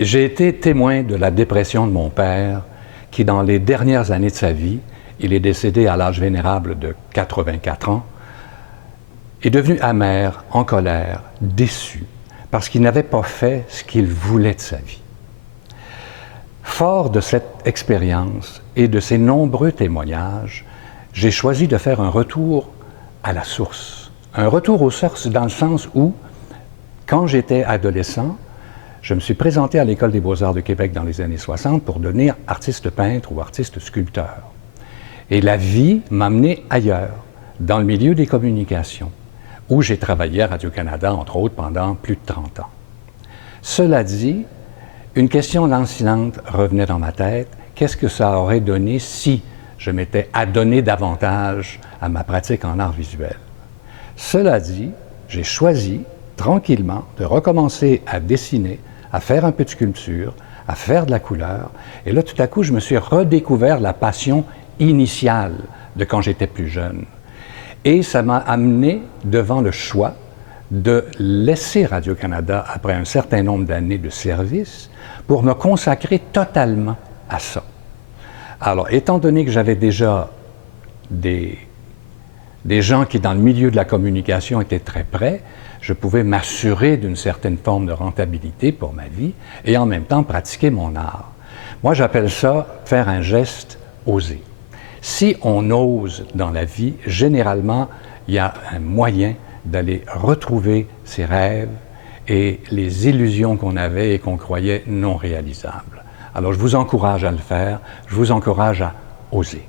J'ai été témoin de la dépression de mon père, qui dans les dernières années de sa vie, il est décédé à l'âge vénérable de 84 ans, est devenu amer, en colère, déçu, parce qu'il n'avait pas fait ce qu'il voulait de sa vie. Fort de cette expérience et de ses nombreux témoignages, j'ai choisi de faire un retour à la source. Un retour aux sources dans le sens où, quand j'étais adolescent, je me suis présenté à l'École des beaux-arts de Québec dans les années 60 pour devenir artiste peintre ou artiste sculpteur. Et la vie m'a amené ailleurs, dans le milieu des communications, où j'ai travaillé à Radio-Canada, entre autres, pendant plus de 30 ans. Cela dit, une question lancinante revenait dans ma tête. Qu'est-ce que ça aurait donné si je m'étais adonné davantage à ma pratique en art visuel? Cela dit, j'ai choisi tranquillement de recommencer à dessiner, à faire un peu de sculpture, à faire de la couleur. Et là, tout à coup, je me suis redécouvert la passion initiale de quand j'étais plus jeune. Et ça m'a amené devant le choix de laisser Radio-Canada après un certain nombre d'années de service pour me consacrer totalement à ça. Alors, étant donné que j'avais déjà des gens qui, dans le milieu de la communication, étaient très près, je pouvais m'assurer d'une certaine forme de rentabilité pour ma vie et en même temps pratiquer mon art. Moi, j'appelle ça faire un geste osé. Si on ose dans la vie, généralement, il y a un moyen d'aller retrouver ses rêves et les illusions qu'on avait et qu'on croyait non réalisables. Alors, je vous encourage à le faire, je vous encourage à oser.